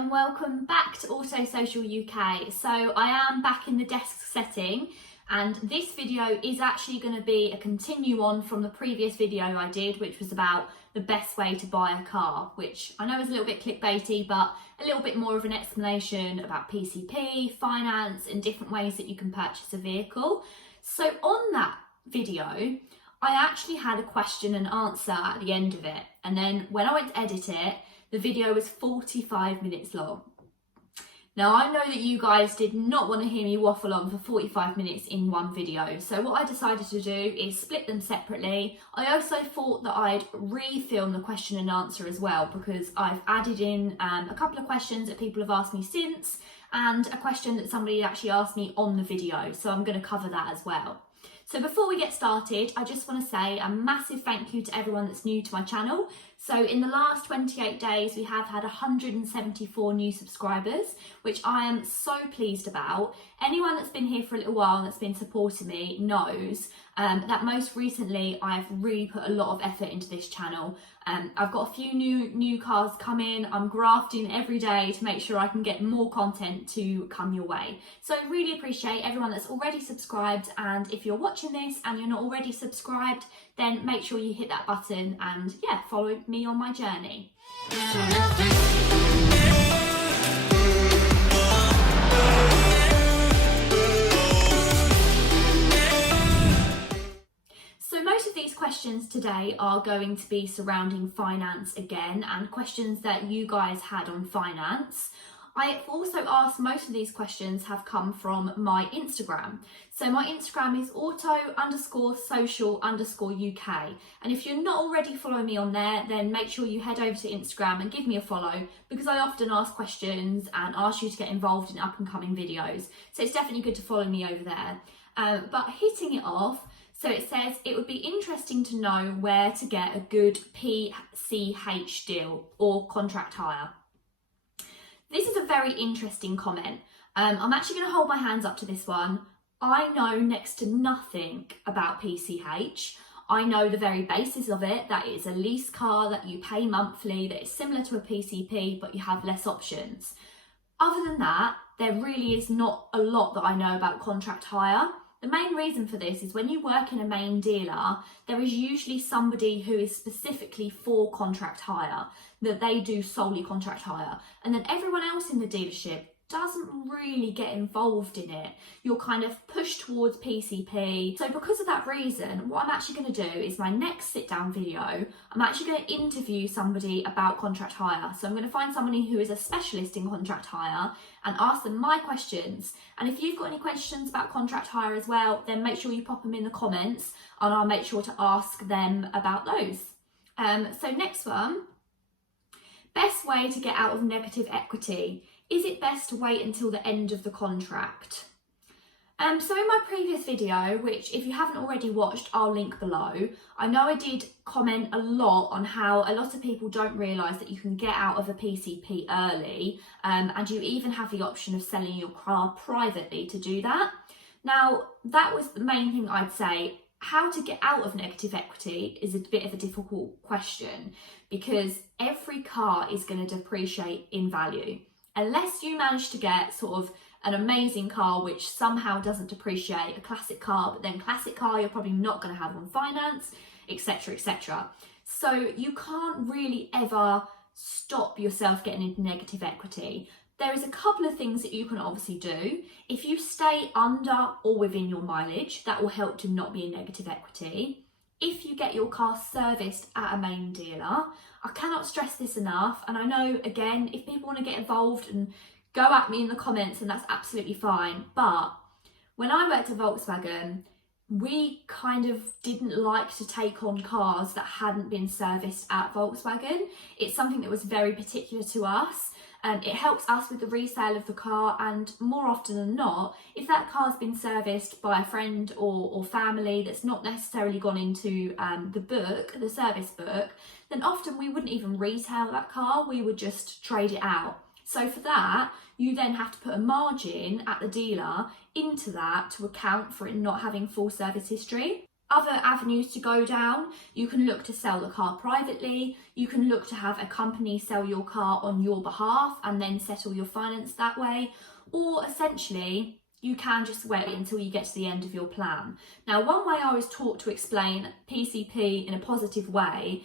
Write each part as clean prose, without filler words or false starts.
and welcome back to Auto Social UK. So I am back in the desk setting, and this video is actually going to be a continue on from the previous video I did, which was about the best way to buy a car, which I know is a little bit clickbaity, but a little bit more of an explanation about PCP, finance and different ways that you can purchase a vehicle. So on that video, I actually had a question and answer at the end of it, and then when I went to edit it, the video was 45 minutes long. Now I know that you guys did not want to hear me waffle on for 45 minutes in one video, so what I decided to do is split them separately. I also thought that I'd re-film the question and answer as well, because I've added in a couple of questions that people have asked me since, and a question that somebody actually asked me on the video, so I'm going to cover that as well. So before we get started, I just want to say a massive thank you to everyone that's new to my channel. So in the last 28 days, we have had 174 new subscribers, which I am so pleased about. Anyone that's been here for a little while and that's been supporting me knows that most recently I've really put a lot of effort into this channel. I've got a few new cars coming. I'm grafting every day to make sure I can get more content to come your way. So I really appreciate everyone that's already subscribed, and if you're watching this and you're not already subscribed, then make sure you hit that button and yeah, follow me on my journey. So most of these questions today are going to be surrounding finance again, and questions that you guys had on finance. I also asked most of these questions have come from my Instagram. So my Instagram is auto_social_UK. And if you're not already following me on there, then make sure you head over to Instagram and give me a follow, because I often ask questions and ask you to get involved in up and coming videos. So it's definitely good to follow me over there. But hitting it off, so it says, it would be interesting to know where to get a good PCH deal or contract hire. This is a very interesting comment. I'm actually going to hold my hands up to this one. I know next to nothing about PCH. I know the very basis of it, that it's a lease car that you pay monthly, that is similar to a PCP, but you have less options. Other than that, there really is not a lot that I know about contract hire. The main reason for this is when you work in a main dealer, there is usually somebody who is specifically for contract hire, that they do solely contract hire, and then everyone else in the dealership doesn't really get involved in it. You're kind of pushed towards PCP. So because of that reason, what I'm actually going to do is my next sit down video, I'm actually going to interview somebody about contract hire. So I'm going to find somebody who is a specialist in contract hire and ask them my questions. And if you've got any questions about contract hire as well, then make sure you pop them in the comments and I'll make sure to ask them about those. So next one, best way to get out of negative equity. Is it best to wait until the end of the contract? So in my previous video, which if you haven't already watched, I'll link below, I know I did comment a lot on how a lot of people don't realise that you can get out of a PCP early, and you even have the option of selling your car privately to do that. Now, that was the main thing I'd say. How to get out of negative equity is a bit of a difficult question, because every car is going to depreciate in value. Unless you manage to get sort of an amazing car which somehow doesn't depreciate, a classic car, but then classic car you're probably not going to have on finance, etc, etc. So you can't really ever stop yourself getting into negative equity. There is a couple of things that you can obviously do. If you stay under or within your mileage, that will help to not be in negative equity. If you get your car serviced at a main dealer, I cannot stress this enough, and I know, again, if people want to get involved and go at me in the comments, and that's absolutely fine, but when I worked at Volkswagen, we kind of didn't like to take on cars that hadn't been serviced at Volkswagen. It's something that was very particular to us. It helps us with the resale of the car, and more often than not, if that car's been serviced by a friend or family that's not necessarily gone into the service book, then often we wouldn't even retail that car, we would just trade it out. So for that, you then have to put a margin at the dealer into that to account for it not having full service history. other avenues to go down. You can look to sell the car privately. You can look to have a company sell your car on your behalf and then settle your finance that way. Or essentially, you can just wait until you get to the end of your plan. Now, one way I was taught to explain PCP in a positive way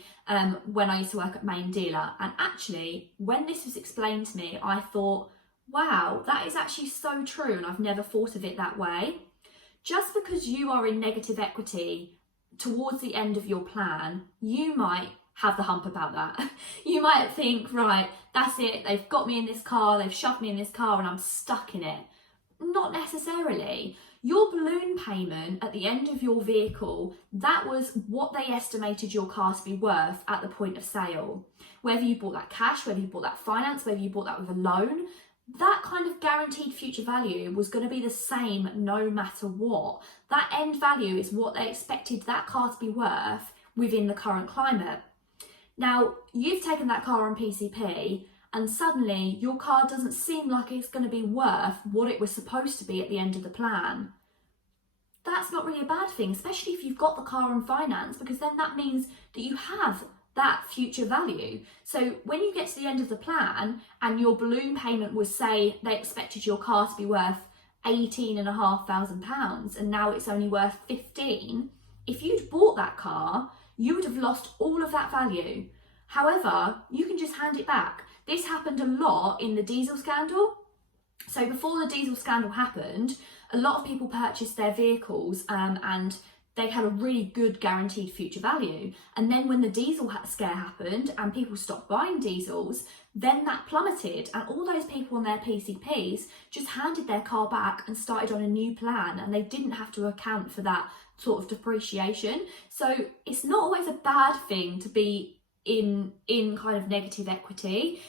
when I used to work at Main Dealer, and actually, when this was explained to me, I thought, wow, that is actually so true, and I've never thought of it that way. Just because you are in negative equity towards the end of your plan, you might have the hump about that. You might think, right, that's it, they've got me in this car, they've shoved me in this car and I'm stuck in it. Not necessarily. Your balloon payment at the end of your vehicle, that was what they estimated your car to be worth at the point of sale. Whether you bought that cash, whether you bought that finance, whether you bought that with a loan, that kind of guaranteed future value was going to be the same no matter what. That end value is what they expected that car to be worth within the current climate. Now, you've taken that car on PCP and suddenly your car doesn't seem like it's going to be worth what it was supposed to be at the end of the plan. That's not really a bad thing, especially if you've got the car on finance, because then that means that you have that future value. So when you get to the end of the plan and your balloon payment was, say, they expected your car to be worth £18,500 and now it's only worth 15, if you'd bought that car, you would have lost all of that value. However, you can just hand it back. This happened a lot in the diesel scandal. So before the diesel scandal happened, a lot of people purchased their vehicles and they had a really good guaranteed future value. And then when the diesel scare happened and people stopped buying diesels, then that plummeted and all those people on their PCPs just handed their car back and started on a new plan, and they didn't have to account for that sort of depreciation. So it's not always a bad thing to be in kind of negative equity.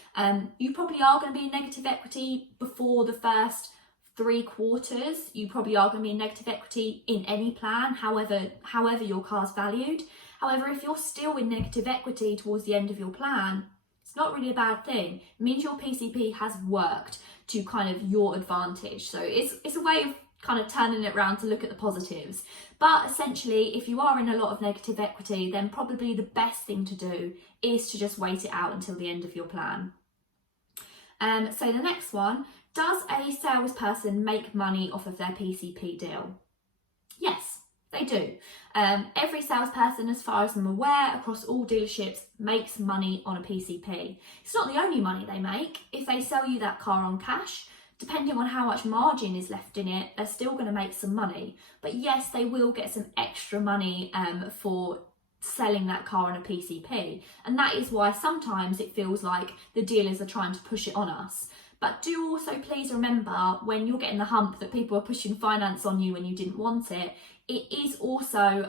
You probably are going to be in negative equity before the first 3 quarters. You probably are going to be in negative equity in any plan, however your car's valued. However, if you're still in negative equity towards the end of your plan, it's not really a bad thing. It means your PCP has worked to kind of your advantage. So it's a way of kind of turning it around to look at the positives. But essentially, if you are in a lot of negative equity, then probably the best thing to do is to just wait it out until the end of your plan. So the next one, does a salesperson make money off of their PCP deal? Yes, they do. Every salesperson, as far as I'm aware, across all dealerships makes money on a PCP. It's not the only money they make. If they sell you that car on cash, depending on how much margin is left in it, they're still going to make some money. But yes, they will get some extra money for selling that car on a PCP. And that is why sometimes it feels like the dealers are trying to push it on us. But do also please remember, when you're getting the hump that people are pushing finance on you when you didn't want it, it is also,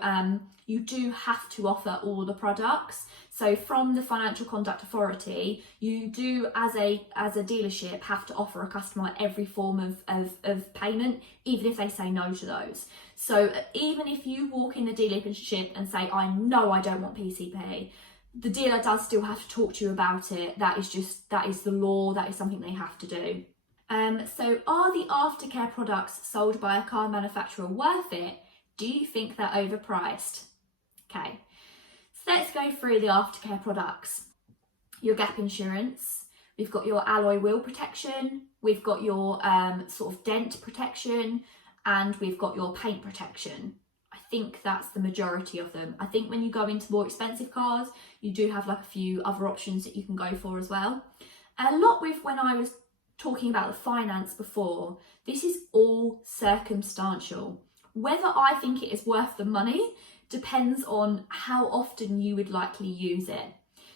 you do have to offer all the products. So from the Financial Conduct Authority, you do, as a dealership, have to offer a customer every form of payment, even if they say no to those. So even if you walk in the dealership and say, I know I don't want PCP, the dealer does still have to talk to you about it. That is the law, that is something they have to do. So are the aftercare products sold by a car manufacturer worth it? Do you think they're overpriced? Okay, so let's go through the aftercare products. Your gap insurance, we've got your alloy wheel protection, we've got your sort of dent protection, and we've got your paint protection. I think that's the majority of them. I think when you go into more expensive cars, you do have like a few other options that you can go for as well. A lot with when I was talking about the finance before, this is all circumstantial. Whether I think it is worth the money depends on how often you would likely use it.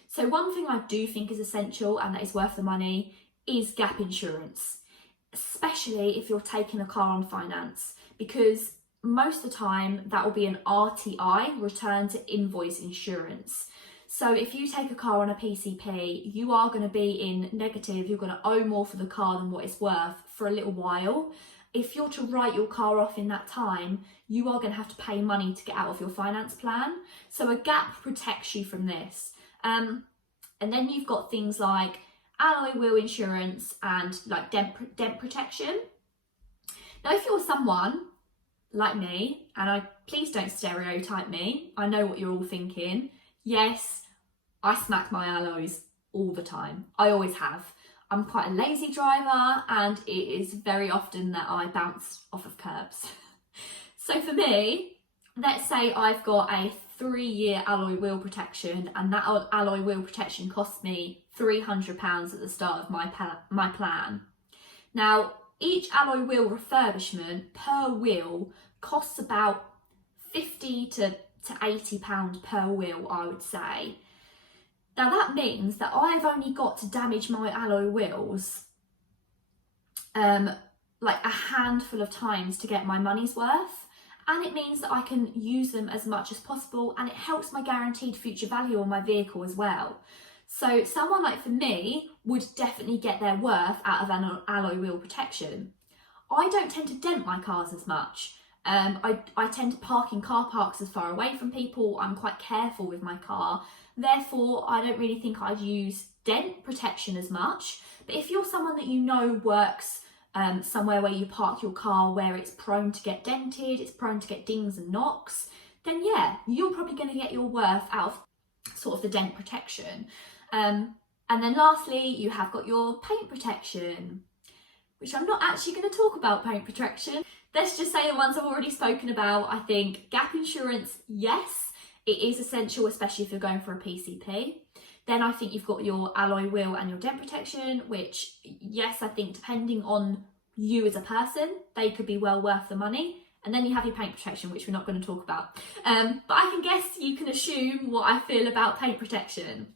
So one thing I do think is essential and that is worth the money is gap insurance, especially if you're taking a car on finance, because most of the time that will be an RTI, return to invoice insurance. So if you take a car on a PCP, you are going to be in negative, you're going to owe more for the car than what it's worth for a little while. If you're to write your car off in that time, you are going to have to pay money to get out of your finance plan. So a gap protects you from this. And then you've got things like alloy wheel insurance and like dent protection. Now, if you're someone like me, and please don't stereotype me, I know what you're all thinking. Yes, I smack my alloys all the time. I always have. I'm quite a lazy driver, and it is very often that I bounce off of curbs. So for me, let's say I've got a 3-year alloy wheel protection, and that alloy wheel protection costs me £300 at the start of my plan. Now, each alloy wheel refurbishment per wheel costs about £50 to £80 per wheel, I would say. Now that means that I've only got to damage my alloy wheels like a handful of times to get my money's worth, and it means that I can use them as much as possible, and it helps my guaranteed future value on my vehicle as well. So someone like for me would definitely get their worth out of an alloy wheel protection. I don't tend to dent my cars as much. I tend to park in car parks as far away from people. I'm quite careful with my car. Therefore, I don't really think I'd use dent protection as much. But if you're someone that you know works somewhere where you park your car where it's prone to get dented, it's prone to get dings and knocks, then yeah, you're probably going to get your worth out of sort of the dent protection. And then lastly, you have got your paint protection, which I'm not actually going to talk about paint protection. Let's just say the ones I've already spoken about. I think gap insurance, yes, it is essential, especially if you're going for a PCP. Then I think you've got your alloy wheel and your dent protection, which, yes, I think depending on you as a person, they could be well worth the money. And then you have your paint protection, which we're not going to talk about. But I can guess you can assume what I feel about paint protection.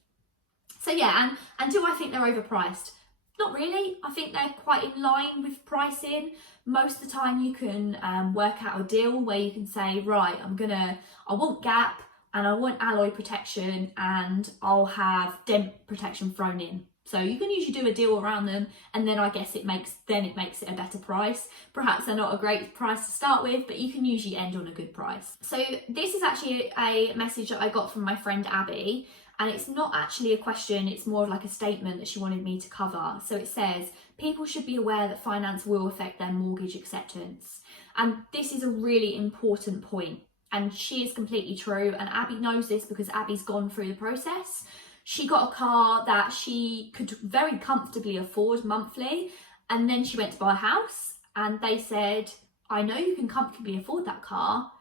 So yeah, and do I think they're overpriced? Not really. I think they're quite in line with pricing. Most of the time you can work out a deal where you can say, right, I want gap and I want alloy protection and I'll have dent protection thrown in. So you can usually do a deal around them, and then I guess it makes it a better price. Perhaps they're not a great price to start with, but you can usually end on a good price. So this is actually a message that I got from my friend Abby, and it's not actually a question, it's more of like a statement that she wanted me to cover. So it says, people should be aware that finance will affect their mortgage acceptance. And this is a really important point, and she is completely true, and Abby knows this because Abby's gone through the process. She got a car that she could very comfortably afford monthly, and then she went to buy a house and they said, I know you can comfortably afford that car,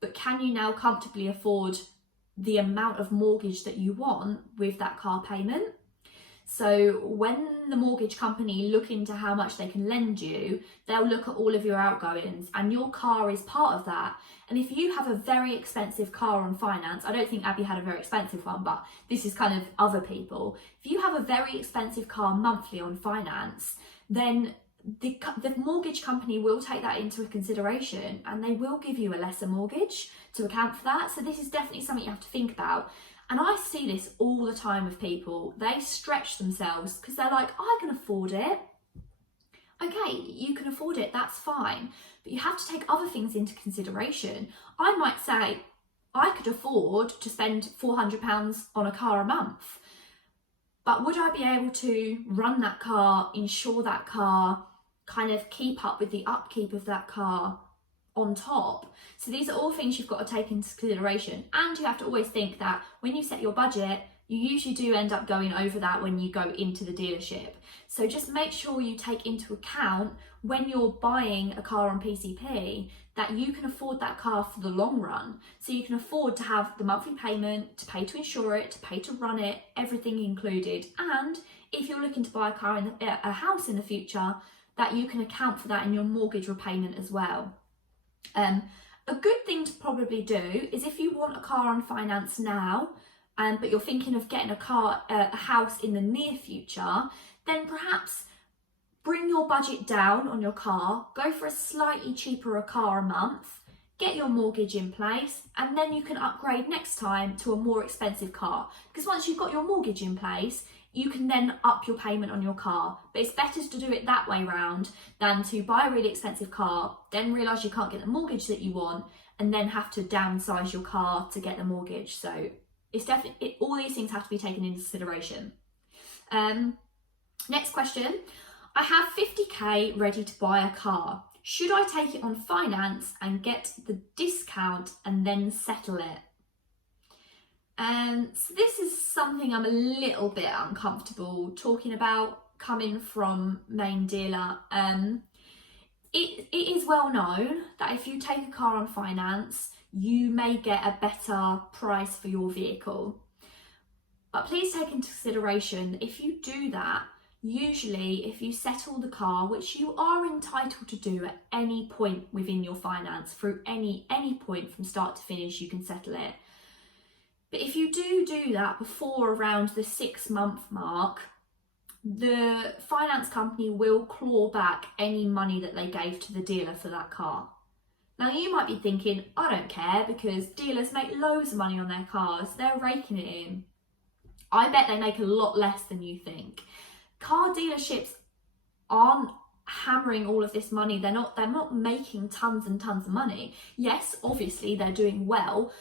but can you now comfortably afford the amount of mortgage that you want with that car payment? So when the mortgage company look into how much they can lend you, they'll look at all of your outgoings, and your car is part of that. And if you have a very expensive car on finance, I don't think Abby had a very expensive one, but this is kind of other people. If you have a very expensive car monthly on finance, then the mortgage company will take that into consideration, and they will give you a lesser mortgage to account for that. So this is definitely something you have to think about. And I see this all the time with people. They stretch themselves because they're like, I can afford it. Okay, you can afford it, that's fine. But you have to take other things into consideration. I might say, I could afford to spend £400 on a car a month. But would I be able to run that car, insure that car, kind of keep up with the upkeep of that car on top? So these are all things you've got to take into consideration, and you have to always think that when you set your budget, you usually do end up going over that when you go into the dealership. So just make sure you take into account when you're buying a car on PCP that you can afford that car for the long run. So you can afford to have the monthly payment, to pay to insure it, to pay to run it, everything included. And if you're looking to buy a house in the future, that you can account for that in your mortgage repayment as well. A good thing to probably do is if you want a car on finance now, but you're thinking of getting a house in the near future, then perhaps bring your budget down on your car, go for a slightly cheaper car a month, get your mortgage in place, and then you can upgrade next time to a more expensive car. Because once you've got your mortgage in place, you can then up your payment on your car. But it's better to do it that way round than to buy a really expensive car, then realise you can't get the mortgage that you want, and then have to downsize your car to get the mortgage. So it's definitely, all these things have to be taken into consideration. Next question. I have 50k ready to buy a car. Should I take it on finance and get the discount and then settle it? So this is something I'm a little bit uncomfortable talking about, coming from main dealer. It is well known that if you take a car on finance, you may get a better price for your vehicle. But please take into consideration that if you do that, usually if you settle the car, which you are entitled to do at any point within your finance, through any point from start to finish, you can settle it. But if you do that before around the 6-month mark, the finance company will claw back any money that they gave to the dealer for that car. Now you might be thinking, I don't care because dealers make loads of money on their cars, they're raking it in. I bet they make a lot less than you think. Car dealerships aren't hammering all of this money, they're not making tons and tons of money. Yes, obviously they're doing well,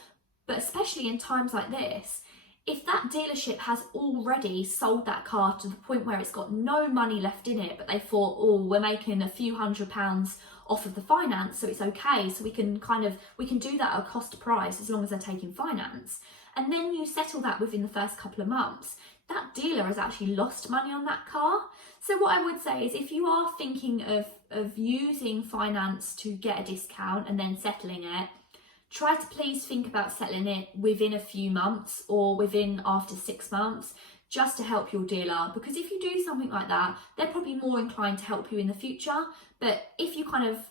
but especially in times like this, if that dealership has already sold that car to the point where it's got no money left in it, but they thought, oh, we're making a few £100 off of the finance, so it's okay, so we can do that at a cost price as long as they're taking finance. And then you settle that within the first couple of months, that dealer has actually lost money on that car. So what I would say is, if you are thinking of using finance to get a discount and then settling it, try to please think about settling it within a few months or after 6 months, just to help your dealer. Because if you do something like that, they're probably more inclined to help you in the future. But if you kind of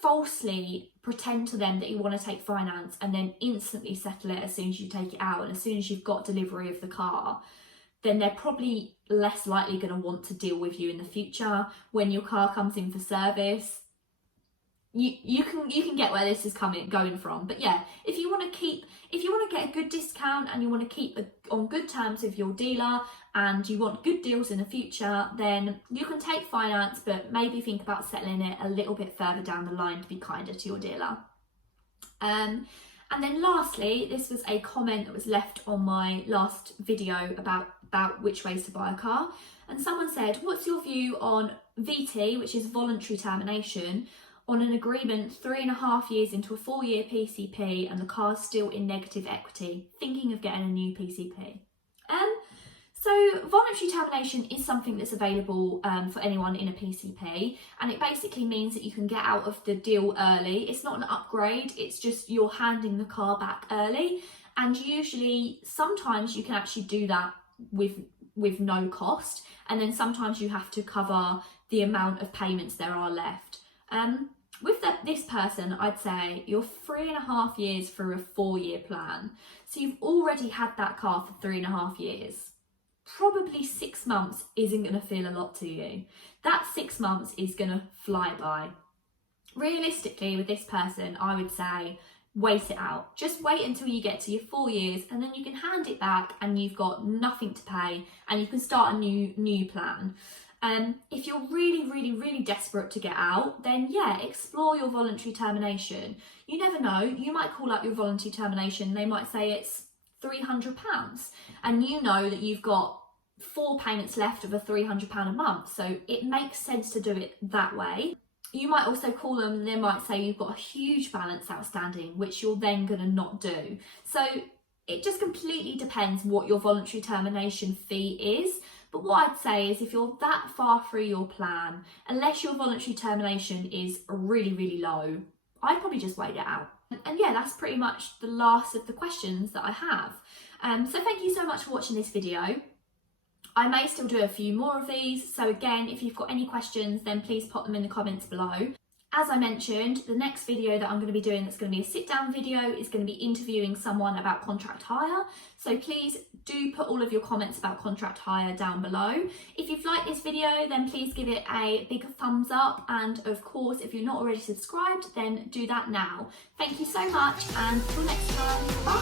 falsely pretend to them that you want to take finance and then instantly settle it as soon as you take it out and as soon as you've got delivery of the car, then they're probably less likely going to want to deal with you in the future when your car comes in for service. You can get where this is going from. But yeah, if you want to get a good discount and you want to keep on good terms with your dealer and you want good deals in the future, then you can take finance, but maybe think about settling it a little bit further down the line to be kinder to your dealer. And then lastly, this was a comment that was left on my last video about which ways to buy a car. And someone said, what's your view on VT, which is voluntary termination, on an agreement 3.5 years into a 4-year PCP and the car's still in negative equity, thinking of getting a new PCP? So voluntary termination is something that's available for anyone in a PCP, and it basically means that you can get out of the deal early. It's not an upgrade, it's just you're handing the car back early, and usually sometimes you can actually do that with no cost, and then sometimes you have to cover the amount of payments there are left. With this person, I'd say you're 3.5 years through a 4-year plan. So you've already had that car for 3.5 years. Probably 6 months isn't going to feel a lot to you. That 6 months is going to fly by. Realistically, with this person, I would say wait it out. Just wait until you get to your 4 years and then you can hand it back and you've got nothing to pay and you can start a new plan. If you're really desperate to get out, then yeah, explore your voluntary termination. You never know, you might call up your voluntary termination, they might say it's £300 and you know that you've got 4 payments left of a £300 a month, so it makes sense to do it that way. You might also call them and they might say you've got a huge balance outstanding, which you're then going to not do. So it just completely depends what your voluntary termination fee is. But what I'd say is, if you're that far through your plan, unless your voluntary termination is really low, I'd probably just wait it out. And yeah, that's pretty much the last of the questions that I have. So thank you so much for watching this video. I may still do a few more of these. So again, if you've got any questions, then please pop them in the comments below. As I mentioned, the next video that I'm going to be doing, that's going to be a sit-down video, is going to be interviewing someone about contract hire. So please do put all of your comments about contract hire down below. If you've liked this video, then please give it a big thumbs up. And of course, if you're not already subscribed, then do that now. Thank you so much, and until next time, bye.